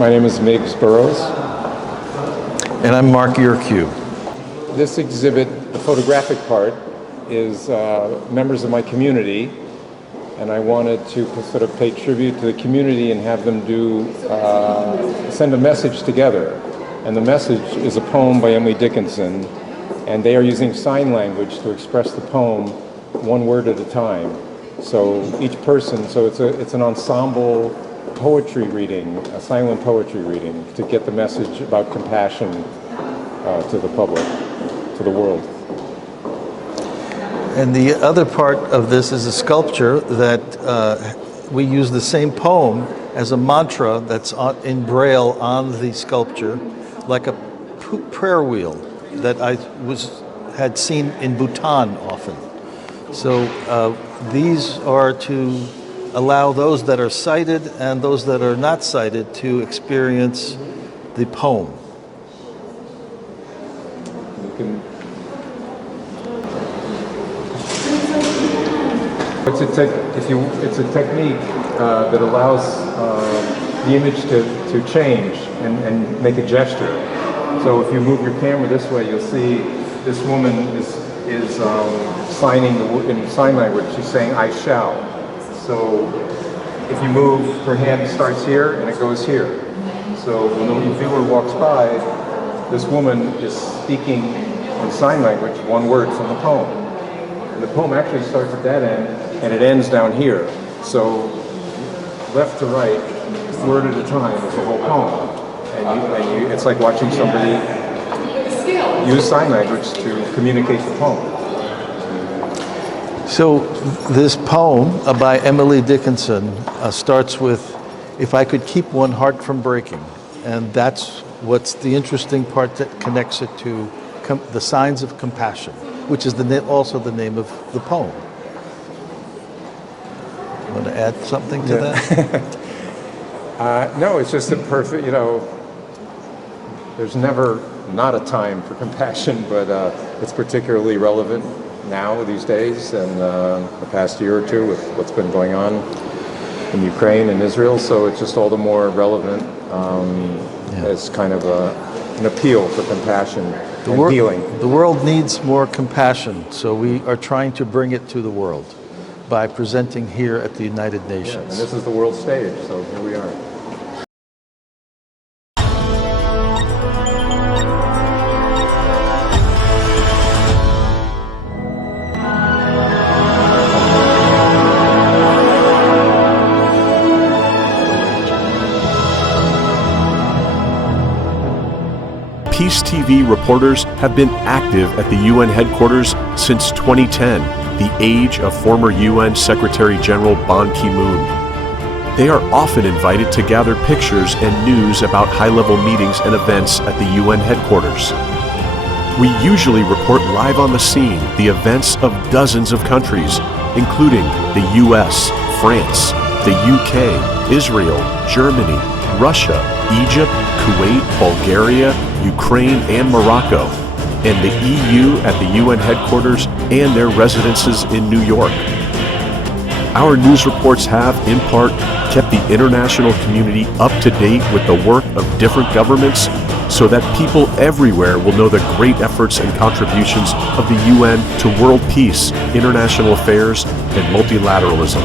My name is Miggs Burrows. And I'm Mark UNHQ. This exhibit, the photographic part, is members of my community, and I wanted to sort of pay tribute to the community and have them send a message together. And the message is a poem by Emily Dickinson, and they are using sign language to express the poem one word at a time. So each person, so it's an ensemble poetry reading, a silent poetry reading, to get the message about compassion to the public, to the world. And the other part of this is a sculpture that we use the same poem as a mantra that's in Braille on the sculpture, like a prayer wheel that I had seen in Bhutan often. So these are to allow those that are sighted and those that are not sighted to experience the poem. It's a technique that allows the image to change and make a gesture. So if you move your camera this way, you'll see this woman is signing in sign language. She's saying, "I shall." So if you move, her hand starts here and it goes here. So when the viewer walks by, this woman is speaking in sign language one word from the poem. And the poem actually starts at that end and it ends down here. So left to right, word at a time is the whole poem. And it's like watching somebody use sign language to communicate the poem. So this poem by Emily Dickinson starts with, "If I could keep one heart from breaking." And that's what's the interesting part that connects it to the signs of compassion, which is also the name of the poem. Want to add something to that? No, it's just a perfect, there's never not a time for compassion, but it's particularly relevant now these days and the past year or two with what's been going on in Ukraine and Israel. So it's just all the more relevant as kind of an appeal for compassion and healing. The world needs more compassion, so we are trying to bring it to the world by presenting here at the United Nations. Yeah, and this is the world stage, so here we are. Peace TV reporters have been active at the UN headquarters since 2010, the age of former UN Secretary General Ban Ki-moon. They are often invited to gather pictures and news about high-level meetings and events at the UN headquarters. We usually report live on the scene the events of dozens of countries, including the US, France, the UK, Israel, Germany, Russia, Egypt, Kuwait, Bulgaria, Ukraine, and Morocco, and the EU at the UN headquarters and their residences in New York. Our news reports have, in part, kept the international community up to date with the work of different governments so that people everywhere will know the great efforts and contributions of the UN to world peace, international affairs, and multilateralism.